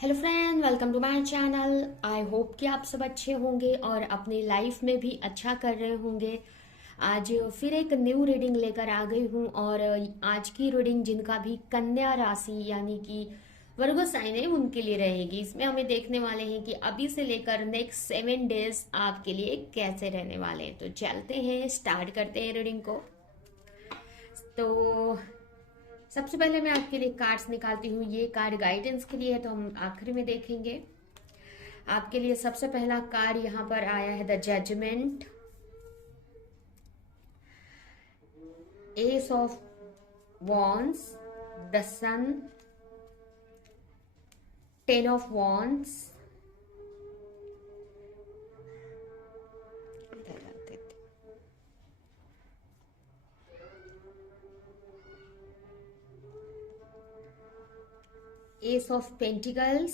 Hello friend, welcome to my channel. I hope कि आप सब अच्छे होंगे और अपनी लाइफ में भी अच्छा कर रहे होंगे। आज फिर एक न्यू रीडिंग लेकर आ गई हूँ और आज की रीडिंग जिनका भी कन्या राशि यानी कि वर्गो साइन है उनके लिए रहेगी। इसमें हमें देखने वाले हैं कि अभी से लेकर नेक्स्ट 7 डेज आपके लिए कैसे रहने वाले हैं। तो चलते हैं, स्टार्ट करते हैं रीडिंग को। तो सबसे पहले मैं आपके लिए कार्ड्स निकालती हूँ। ये कार्ड गाइडेंस के लिए है तो हम आखिर में देखेंगे। आपके लिए सबसे पहला कार्ड यहाँ पर आया है the judgement, ace of wands, the sun, 10 of wands, ace of pentacles,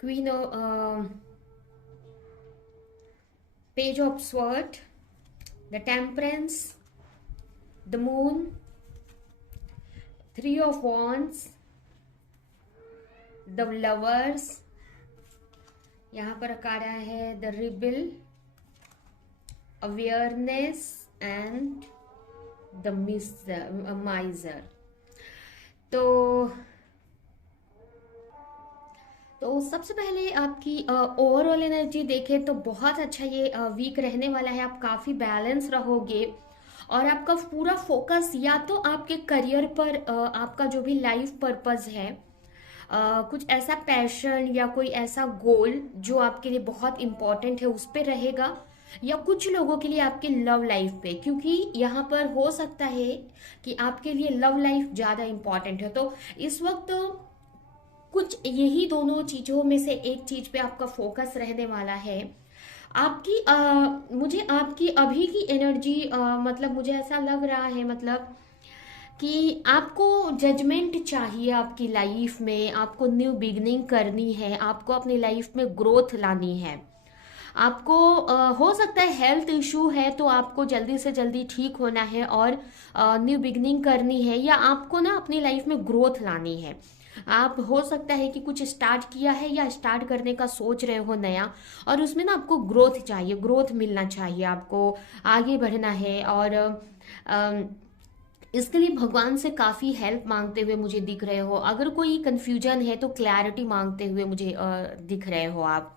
queen of page of sword, the temperance, the moon, 3 of wands, the lovers, यहाँ पर कार्ड आया है the rebel, awareness and the miser. तो सबसे पहले आपकी overall energy देखें तो बहुत अच्छा ये वीक रहने वाला है। आप काफ़ी बैलेंस रहोगे और आपका पूरा फोकस या तो आपके करियर पर, आपका जो भी लाइफ पर्पस है, कुछ ऐसा पैशन या कोई ऐसा गोल जो आपके लिए बहुत इम्पोर्टेंट है उस पर रहेगा, या कुछ लोगों के लिए आपके लव लाइफ पे, क्योंकि यहाँ पर हो सकता है कि आपके लिए लव लाइफ ज़्यादा इम्पोर्टेंट है। तो इस वक्त कुछ यही दोनों चीज़ों में से एक चीज़ पे आपका फोकस रहने वाला है। आपकी मुझे आपकी अभी की एनर्जी, मतलब मुझे ऐसा लग रहा है, मतलब कि आपको जजमेंट चाहिए आपकी लाइफ में। आपको न्यू बिगनिंग करनी है, आपको अपनी लाइफ में ग्रोथ लानी है। आपको हो सकता है हेल्थ इशू है तो आपको जल्दी से जल्दी ठीक होना है और न्यू बिगनिंग करनी है, या आपको ना अपनी लाइफ में ग्रोथ लानी है। आप हो सकता है कि कुछ स्टार्ट किया है या स्टार्ट करने का सोच रहे हो नया, और उसमें ना आपको ग्रोथ चाहिए, ग्रोथ मिलना चाहिए, आपको आगे बढ़ना है। और इसके लिए भगवान से काफ़ी हेल्प मांगते हुए मुझे दिख रहे हो। अगर कोई कंफ्यूजन है तो क्लैरिटी मांगते हुए मुझे दिख रहे हो आप।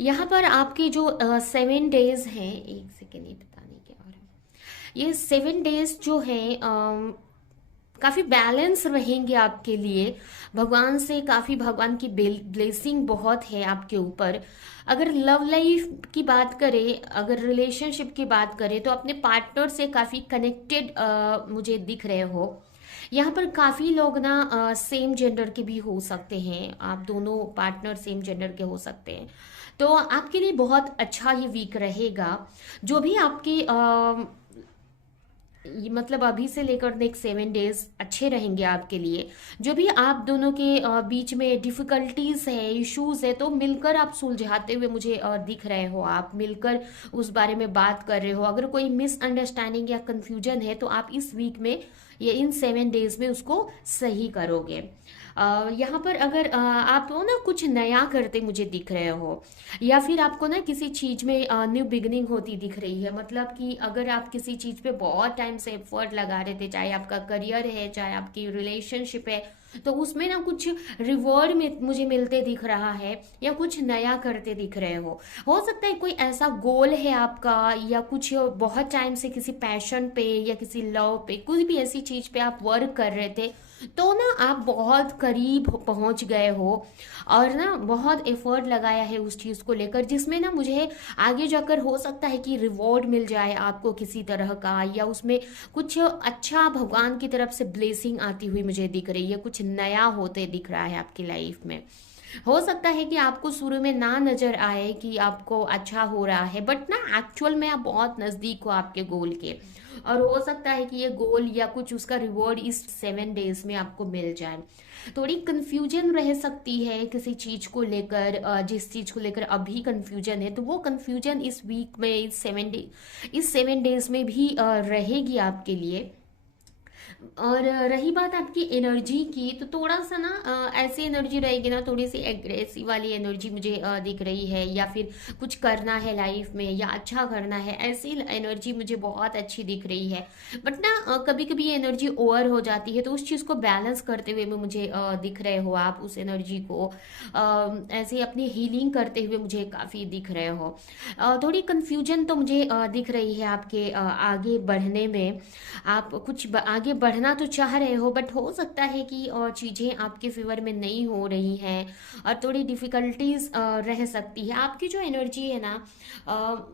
यहाँ पर आपके जो 7 डेज हैं, एक सेकेंड, ये बताने के और ये 7 डेज जो हैं काफ़ी बैलेंस रहेंगे आपके लिए। भगवान से काफ़ी, भगवान की ब्लेसिंग बहुत है आपके ऊपर। अगर लव लाइफ की बात करें, अगर रिलेशनशिप की बात करें तो अपने पार्टनर से काफ़ी कनेक्टेड मुझे दिख रहे हो। यहाँ पर काफ़ी लोग ना सेम जेंडर के भी हो सकते हैं, आप दोनों पार्टनर सेम जेंडर के हो सकते हैं। तो आपके लिए बहुत अच्छा ये वीक रहेगा। जो भी आपकी मतलब अभी से लेकर नेक्स्ट 7 डेज अच्छे रहेंगे आपके लिए। जो भी आप दोनों के बीच में डिफिकल्टीज है, इश्यूज है, तो मिलकर आप सुलझाते हुए मुझे दिख रहे हो। आप मिलकर उस बारे में बात कर रहे हो। अगर कोई मिसअंडरस्टैंडिंग या कंफ्यूजन है तो आप इस वीक में, ये इन 7 डेज में उसको सही करोगे। यहाँ पर अगर आप हो ना कुछ नया करते मुझे दिख रहे हो, या फिर आपको ना किसी चीज़ में न्यू बिगनिंग होती दिख रही है। मतलब कि अगर आप किसी चीज़ पे बहुत टाइम से एफर्ट लगा रहे थे, चाहे आपका करियर है, चाहे आपकी रिलेशनशिप है, तो उसमें ना कुछ रिवॉर्ड में मुझे मिलते दिख रहा है, या कुछ नया करते दिख रहे हो सकता है कोई ऐसा गोल है आपका, या कुछ बहुत टाइम से किसी पैशन पे या किसी लव पे, कोई भी ऐसी चीज़ पे आप वर्क कर रहे थे, तो ना आप बहुत करीब पहुंच गए हो और ना बहुत एफर्ट लगाया है उस चीज़ को लेकर, जिसमें ना मुझे आगे जाकर हो सकता है कि रिवॉर्ड मिल जाए आपको किसी तरह का, या उसमें कुछ अच्छा भगवान की तरफ से ब्लेसिंग आती हुई मुझे दिख रही है, कुछ नया होते दिख रहा है आपकी लाइफ में। हो सकता है कि आपको शुरू में ना नजर आए कि आपको अच्छा हो रहा है, बट ना एक्चुअल में आप बहुत नज़दीक हो आपके गोल के, और हो सकता है कि ये गोल या कुछ उसका रिवॉर्ड इस 7 डेज में आपको मिल जाए। थोड़ी कंफ्यूजन रह सकती है किसी चीज़ को लेकर, जिस चीज़ को लेकर अभी कंफ्यूजन है, तो वो कंफ्यूजन इस वीक में, इस 7 डेज में भी रहेगी आपके लिए। और रही बात आपकी एनर्जी की, तो थोड़ा सा ना ऐसी एनर्जी रहेगी ना, थोड़ी सी एग्रेसिव वाली एनर्जी मुझे दिख रही है, या फिर कुछ करना है लाइफ में या अच्छा करना है, ऐसी एनर्जी मुझे बहुत अच्छी दिख रही है। बट ना कभी कभी ये एनर्जी ओवर हो जाती है, तो उस चीज़ को बैलेंस करते हुए भी मुझे दिख रहे हो आप, उस एनर्जी को ऐसे अपनी हीलिंग करते हुए मुझे काफ़ी दिख रहे हो। थोड़ी कन्फ्यूजन तो मुझे दिख रही है आपके आगे बढ़ने में। आप कुछ आगे बढ़ना तो चाह रहे हो, बट हो सकता है कि चीज़ें आपके फेवर में नहीं हो रही हैं, और थोड़ी डिफ़िकल्टीज रह सकती है। आपकी जो एनर्जी है ना,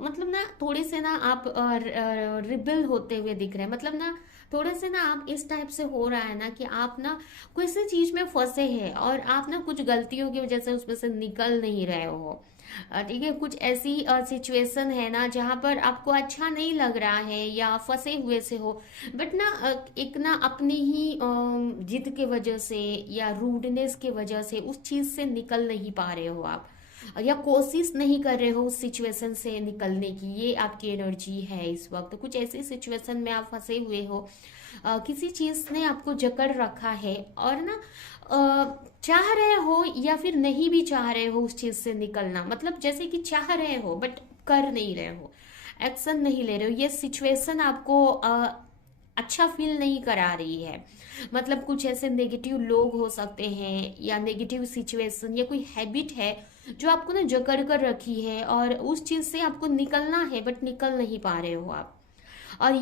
मतलब ना थोड़े से ना आप रिबल होते हुए दिख रहे हैं, मतलब ना थोड़े से ना आप इस टाइप से हो रहा है ना कि आप ना किसी चीज में फंसे हैं, और आप ना कुछ गलतियों की वजह से उसमें से निकल नहीं रहे हो। ठीक है, कुछ ऐसी सिचुएशन है ना जहाँ पर आपको अच्छा नहीं लग रहा है या फंसे हुए से हो, बट ना एक ना अपनी ही जिद के वजह से या रूडनेस के वजह से उस चीज से निकल नहीं पा रहे हो आप, या कोशिश नहीं कर रहे हो उस सिचुएशन से निकलने की। ये आपकी एनर्जी है इस वक्त। कुछ ऐसी सिचुएशन में आप फंसे हुए हो, किसी चीज ने आपको जकड़ रखा है, और ना चाह रहे हो या फिर नहीं भी चाह रहे हो उस चीज से निकलना, मतलब जैसे कि चाह रहे हो बट कर नहीं रहे हो, एक्शन नहीं ले रहे हो। ये सिचुएशन आपको अच्छा फील नहीं करा रही है। मतलब कुछ ऐसे नेगेटिव लोग हो सकते हैं, या नेगेटिव सिचुएशन, या कोई हैबिट है जो आपको ना जकड़ कर रखी है, और उस चीज से आपको निकलना है बट निकल नहीं पा रहे हो आप। और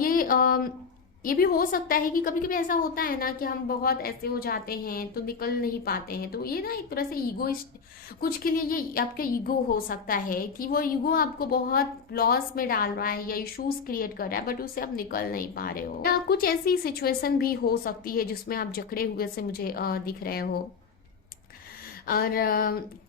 ये भी हो सकता है कि कभी कभी ऐसा होता है ना कि हम बहुत ऐसे हो जाते हैं तो निकल नहीं पाते हैं, तो ये ना एक तरह से ईगोइस्ट, कुछ के लिए ये आपका ईगो हो सकता है कि वो ईगो आपको बहुत लॉस में डाल रहा है या इश्यूज क्रिएट कर रहा है, बट उससे आप निकल नहीं पा रहे हो। या कुछ ऐसी सिचुएशन भी हो सकती है जिसमें आप जकड़े हुए से मुझे दिख रहे हो, और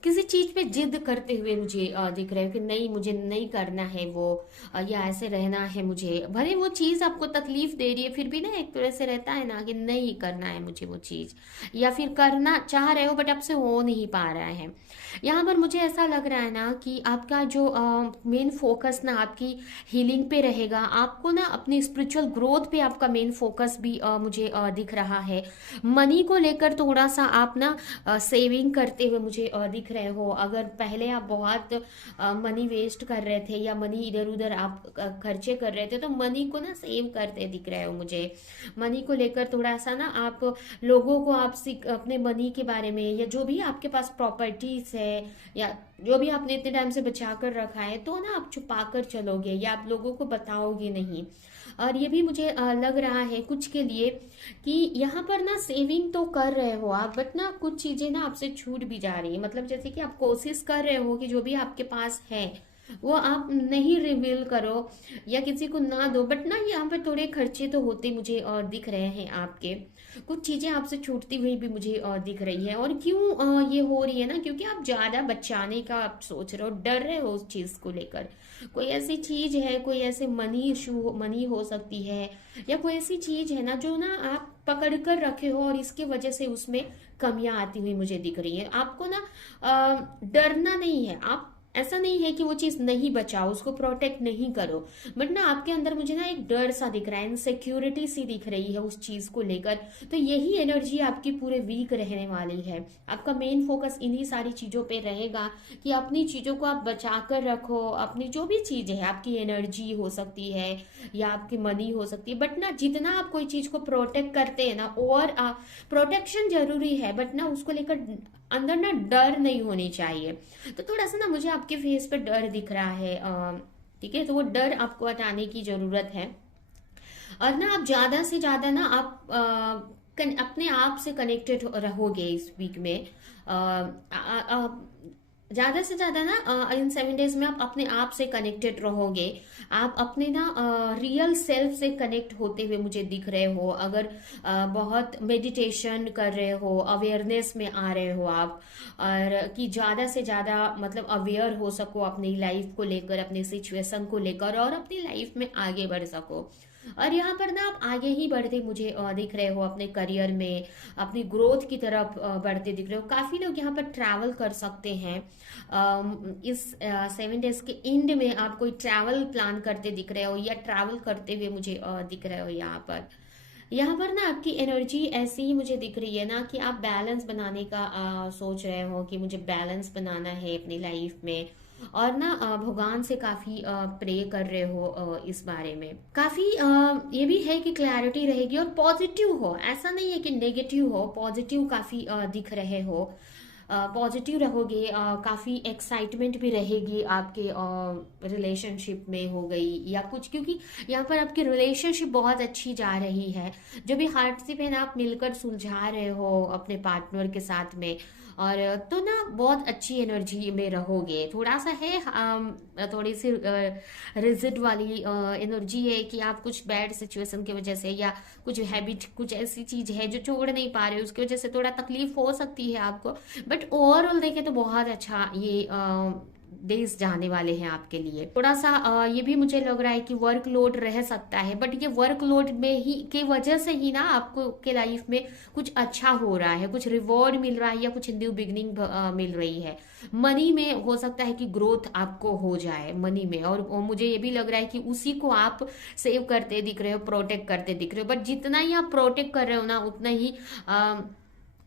किसी चीज पे जिद करते हुए मुझे दिख रहे हो कि नहीं, मुझे नहीं करना है वो, या ऐसे रहना है मुझे, भले वो चीज आपको तकलीफ दे रही है, फिर भी ना एक तरह से रहता है ना कि नहीं करना है मुझे वो चीज, या फिर करना चाह रहे हो बट आपसे हो नहीं पा रहा है। यहाँ पर मुझे ऐसा लग रहा है ना कि आपका जो मेन फोकस ना आपकी हीलिंग पे रहेगा, आपको ना अपनी स्पिरिचुअल ग्रोथ पे आपका मेन फोकस भी मुझे दिख रहा है। मनी को लेकर थोड़ा सा आप ना सेविंग करते हुए मुझे दिख रहे हो। अगर पहले आप बहुत मनी वेस्ट कर रहे थे या मनी इधर उधर आप खर्चे कर रहे थे, तो मनी को ना सेव करते दिख रहे हो मुझे। मनी को लेकर थोड़ा सा ना आप लोगों को आप अपने मनी के बारे में, या जो भी आपके पास प्रॉपर्टीज है, या जो भी आपने इतने टाइम से बचा कर रखा है, तो ना आप छुपा कर चलोगे या आप लोगों को बताओगे नहीं। और ये भी मुझे लग रहा है कुछ के लिए कि यहाँ पर ना सेविंग तो कर रहे हो आप, बट ना कुछ चीजें ना आपसे छूट भी जा रही है। मतलब जैसे कि आप कोशिश कर रहे हो कि जो भी आपके पास है वो आप नहीं रिवील करो या किसी को ना दो, बट ना यहाँ पर थोड़े खर्चे तो होते मुझे दिख रहे हैं आपके। कुछ चीजें आपसे छूटती हुई भी मुझे दिख रही है। और क्यों ये हो रही है ना, क्योंकि आप ज्यादा बचाने का आप सोच रहे हो, डर रहे हो उस चीज को लेकर। कोई ऐसी चीज है, कोई ऐसे मनी इशू, मनी हो सकती है, या कोई ऐसी चीज है ना जो ना आप पकड़ कर रखे हो, और इसके वजह से उसमें कमियां आती हुई मुझे दिख रही है। आपको ना डरना नहीं है, आप ऐसा नहीं है कि वो चीज नहीं बचाओ, उसको प्रोटेक्ट नहीं करो, बट ना आपके अंदर मुझे ना एक डर सा दिख रहा है, इनसिक्योरिटी सी दिख रही है उस चीज को लेकर। तो यही एनर्जी आपकी पूरे वीक रहने वाली है। आपका मेन फोकस इन्हीं सारी चीजों पे रहेगा कि अपनी चीजों को आप बचा कर रखो। अपनी जो भी चीज है, आपकी एनर्जी हो सकती है या आपकी मनी हो सकती है, बट ना जितना आप कोई चीज को प्रोटेक्ट करते हैं ना, और प्रोटेक्शन जरूरी है, बट ना उसको लेकर अंदर ना डर नहीं होनी चाहिए। तो थोड़ा सा ना मुझे आपके फेस पे डर दिख रहा है, ठीक है, तो वो डर आपको हटाने की जरूरत है। और ना आप ज्यादा से ज्यादा ना आप अपने आप से कनेक्टेड रहोगे इस वीक में। ज्यादा से ज्यादा ना इन 7 डेज में आप अपने आप से कनेक्टेड रहोगे। आप अपने ना रियल सेल्फ से कनेक्ट होते हुए मुझे दिख रहे हो। अगर बहुत मेडिटेशन कर रहे हो, अवेयरनेस में आ रहे हो आप, और कि ज्यादा से ज्यादा मतलब अवेयर हो सको अपनी लाइफ को लेकर, अपनी सिचुएशन को लेकर, और अपनी लाइफ में आगे बढ़ सको। और यहाँ पर ना आप आगे ही बढ़ते मुझे दिख रहे हो अपने करियर में, अपनी ग्रोथ की तरफ बढ़ते दिख रहे हो। काफी लोग यहाँ पर ट्रैवल कर सकते हैं। इस 7 डेज के एंड में आप कोई ट्रैवल प्लान करते दिख रहे हो, या ट्रैवल करते हुए मुझे दिख रहे हो यहाँ पर। यहाँ पर ना आपकी एनर्जी ऐसी ही मुझे दिख रही है ना कि आप बैलेंस बनाने का सोच रहे हो कि मुझे बैलेंस बनाना है अपनी लाइफ में। और ना भगवान से काफी प्रे कर रहे हो इस बारे में काफी ये भी है कि क्लैरिटी रहेगी और पॉजिटिव हो, ऐसा नहीं है कि नेगेटिव हो, पॉजिटिव काफी दिख रहे हो। पॉजिटिव रहोगे, काफ़ी एक्साइटमेंट भी रहेगी आपके रिलेशनशिप में हो गई या कुछ, क्योंकि यहाँ पर आपकी रिलेशनशिप बहुत अच्छी जा रही है। जो भी हार्डशिप है ना आप मिलकर सुलझा रहे हो अपने पार्टनर के साथ में। और तो ना बहुत अच्छी एनर्जी में रहोगे। थोड़ा सा है थोड़ी सी रिजिड वाली एनर्जी है कि आप कुछ बैड सिचुएशन की वजह से या कुछ हैबिट, कुछ ऐसी चीज है जो छोड़ नहीं पा रहे हो, उसकी वजह से थोड़ा तकलीफ हो सकती है आपको। बट ओवरऑल देखें तो बहुत अच्छा ये डेज जाने वाले हैं आपके लिए। थोड़ा सा ये भी मुझे लग रहा है कि वर्कलोड रह सकता है, बट ये वर्कलोड में ही के वजह से ही ना आपको के लाइफ में कुछ अच्छा हो रहा है, कुछ रिवॉर्ड मिल रहा है या कुछ न्यू बिगनिंग मिल रही है। मनी में हो सकता है कि ग्रोथ आपको हो जाए मनी में, और मुझे ये भी लग रहा है कि उसी को आप सेव करते दिख रहे हो, प्रोटेक्ट करते दिख रहे हो। बट जितना ही आप प्रोटेक्ट कर रहे हो ना उतना ही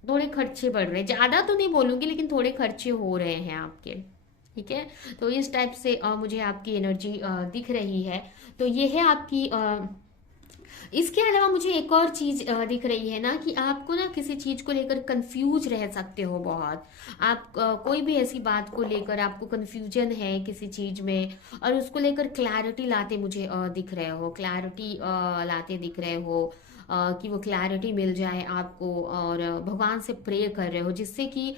थोड़े खर्चे बढ़ रहे हैं। ज्यादा तो नहीं बोलूंगी लेकिन थोड़े खर्चे हो रहे हैं आपके। ठीक है, तो इस टाइप से मुझे आपकी एनर्जी दिख रही है। तो ये है आपकी इसके अलावा मुझे एक और चीज दिख रही है ना कि आपको ना किसी चीज को लेकर कंफ्यूज रह सकते हो बहुत। आप कोई भी ऐसी बात को लेकर आपको कंफ्यूजन है किसी चीज में और उसको लेकर क्लैरिटी लाते मुझे दिख रहे हो, क्लैरिटी लाते दिख रहे हो कि वो क्लैरिटी मिल जाए आपको। और भगवान से प्रे कर रहे हो जिससे कि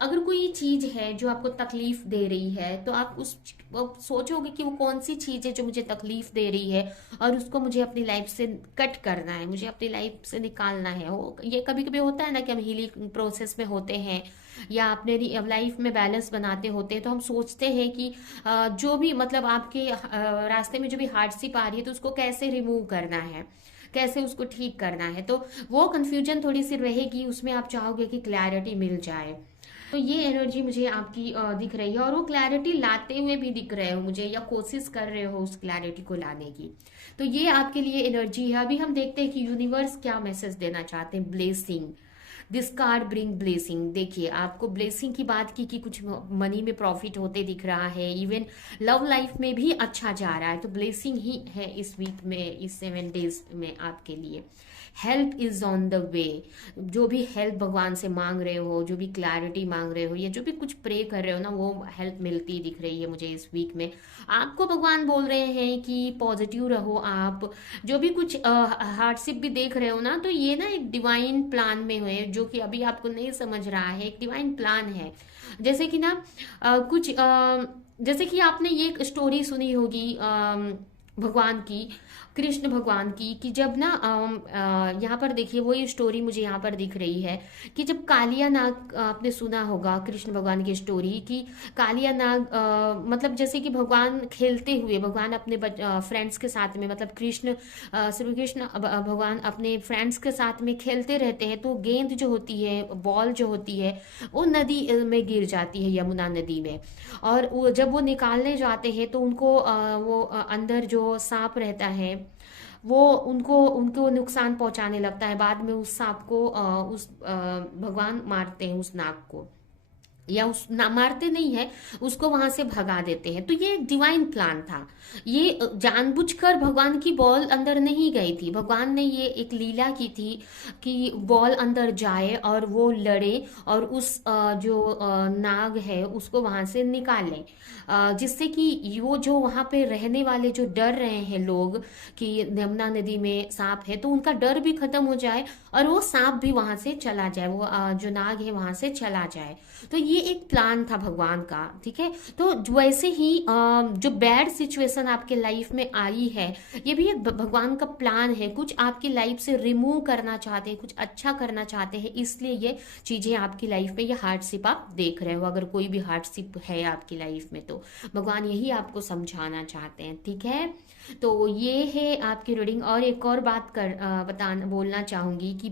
अगर कोई चीज है जो आपको तकलीफ दे रही है तो आप उस वो सोचोगे कि वो कौन सी चीज है जो मुझे तकलीफ दे रही है और उसको मुझे अपनी लाइफ से कट करना है, मुझे अपनी लाइफ से निकालना है। वो ये कभी कभी होता है ना कि हम हीलिंग प्रोसेस में होते हैं या अपने लाइफ में बैलेंस बनाते होते हैं, तो हम सोचते हैं कि जो भी मतलब आपके रास्ते में जो भी हार्डशिप आ रही है तो उसको कैसे रिमूव करना है, कैसे उसको ठीक करना है। तो वो कंफ्यूजन थोड़ी सी रहेगी, उसमें आप चाहोगे कि क्लैरिटी मिल जाए। तो ये एनर्जी मुझे आपकी दिख रही है और वो क्लैरिटी लाते हुए भी दिख रहे हो मुझे, या कोशिश कर रहे हो उस क्लैरिटी को लाने की। तो ये आपके लिए एनर्जी है। अभी हम देखते हैं कि यूनिवर्स क्या मैसेज देना चाहते हैं। Blessing, this card bring blessing. देखिए आपको ब्लेसिंग की बात की कि कुछ मनी में प्रॉफिट होते दिख रहा है, इवन लव लाइफ में भी अच्छा जा रहा है। तो ब्लेसिंग ही है इस वीक में, इस 7 डेज में आपके लिए। Help is on the way. जो भी हेल्प भगवान से मांग रहे हो, जो भी क्लैरिटी मांग रहे हो या जो भी कुछ प्रे कर रहे हो ना, वो हेल्प मिलती दिख रही है मुझे इस वीक में। आपको भगवान बोल रहे हैं कि पॉजिटिव रहो आप। जो भी कुछ हार्डशिप भी देख रहे हो ना, तो ये ना एक डिवाइन प्लान में है जो कि अभी आपको नहीं समझ रहा है। एक डिवाइन प्लान है। जैसे कि ना कुछ जैसे कि आपने ये स्टोरी सुनी होगी भगवान की, कृष्ण भगवान की, कि जब ना यहाँ पर देखिए वही स्टोरी मुझे यहाँ पर दिख रही है कि जब कालिया नाग, आपने सुना होगा कृष्ण भगवान की स्टोरी कि कालिया नाग मतलब जैसे कि भगवान खेलते हुए, भगवान अपने फ्रेंड्स के साथ में, मतलब कृष्ण श्री कृष्ण भगवान अपने फ्रेंड्स के साथ में खेलते रहते हैं, तो गेंद जो होती है, बॉल जो होती है, वो नदी में गिर जाती है, यमुना नदी में। और जब वो निकालने जाते हैं तो उनको वो अंदर जो सांप रहता है वो उनको उनको नुकसान पहुंचाने लगता है। बाद में उस सांप को भगवान मारते हैं, उस नाग को, या उस ना मारते नहीं है, उसको वहां से भगा देते हैं। तो ये एक डिवाइन प्लान था। ये जानबूझकर भगवान की बॉल अंदर नहीं गई थी, भगवान ने ये एक लीला की थी कि बॉल अंदर जाए और वो लड़े और उस जो नाग है उसको वहां से निकाले, जिससे कि वो जो वहां पे रहने वाले जो डर रहे हैं लोग कि यमुना नदी में सांप है, तो उनका डर भी खत्म हो जाए और वो सांप भी वहां से चला जाए, वो जो नाग है वहां से चला जाए। तो ये एक प्लान था भगवान का। ठीक है, तो वैसे ही जो बैड सिचुएशन आपके लाइफ में आई है, ये भी एक भगवान का प्लान है। कुछ आपकी लाइफ से रिमूव करना चाहते हैं, कुछ अच्छा करना चाहते हैं, इसलिए ये चीजें आपकी लाइफ में, ये हार्डशिप आप देख रहे हो। अगर कोई भी हार्डशिप है आपकी लाइफ में तो भगवान यही आपको समझाना चाहते हैं। ठीक है, तो ये है आपकी रीडिंग। और एक और बात बोलना चाहूंगी कि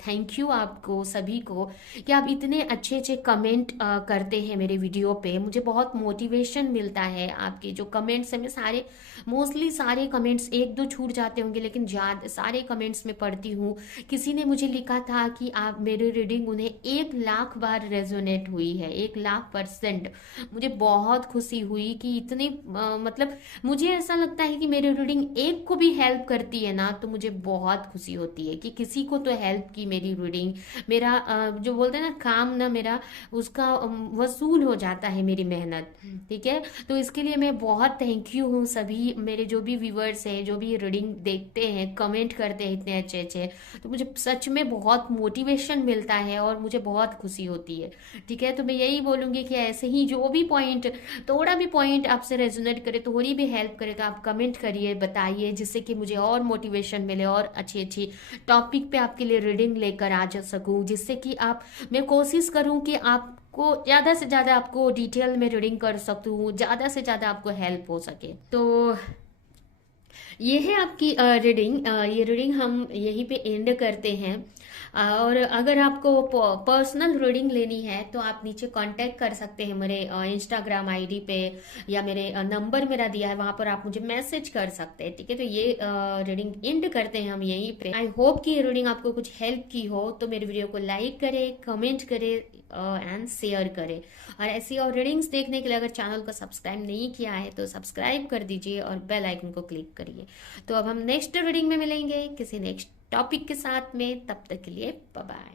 थैंक यू आपको सभी को कि आप इतने अच्छे अच्छे कमेंट करते हैं मेरे वीडियो पे, मुझे बहुत मोटिवेशन मिलता है। आपके जो कमेंट्स हैं, मैं सारे मोस्टली सारे कमेंट्स, एक दो छूट जाते होंगे लेकिन ज़्यादा सारे कमेंट्स में पढ़ती हूँ। किसी ने मुझे लिखा था कि आप मेरी रीडिंग उन्हें 1 लाख बार रेजोनेट हुई है, 1 लाख%। मुझे बहुत खुशी हुई कि इतनी मतलब मुझे ऐसा लगता है कि मेरी रीडिंग एक को भी हेल्प करती है ना, तो मुझे बहुत खुशी होती है कि किसी को तो हेल्प की मेरी रीडिंग। मेरा जो बोलते हैं ना काम ना मेरा, उसका वसूल हो जाता है मेरी मेहनत। ठीक है, तो इसके लिए मैं बहुत थैंक यू हूँ सभी मेरे जो भी व्यूवर्स हैं, जो भी रीडिंग देखते हैं, कमेंट करते हैं इतने अच्छे अच्छे। तो मुझे सच में बहुत मोटिवेशन मिलता है और मुझे बहुत खुशी होती है। ठीक है, तो मैं यही बोलूँगी कि ऐसे ही जो भी पॉइंट, थोड़ा भी पॉइंट आपसे रेजोनेट करे, थोड़ी भी हेल्प करे, तो आप कमेंट करिए, बताइए, जिससे कि मुझे और मोटिवेशन मिले और अच्छी अच्छी टॉपिक पे आपके लिए रीडिंग लेकर आ जा सकूं, जिससे कि आप, मैं कोशिश करूं कि आपको ज़्यादा से ज़्यादा आपको डिटेल में रीडिंग कर सकूं, ज़्यादा से ज़्यादा आपको हेल्प हो सके। तो ये है आपकी रीडिंग। ये रीडिंग हम यहीं पे एंड करते हैं। और अगर आपको पर्सनल रीडिंग लेनी है तो आप नीचे कांटेक्ट कर सकते हैं मेरे इंस्टाग्राम आईडी पे, या मेरे नंबर मेरा दिया है, वहां पर आप मुझे मैसेज कर सकते हैं। ठीक है, तो ये रीडिंग एंड करते हैं हम यहीं पे। आई होप कि ये रीडिंग आपको कुछ हेल्प की हो, तो मेरे वीडियो को लाइक करें, कमेंट करें एंड शेयर करें। और ऐसी और रीडिंग्स देखने के लिए अगर चैनल को सब्सक्राइब नहीं किया है तो सब्सक्राइब कर दीजिए और बेल आइकन को क्लिक करिए। तो अब हम नेक्स्ट रीडिंग में मिलेंगे किसी नेक्स्ट टॉपिक के साथ में, तब तक के लिए बाय बाय।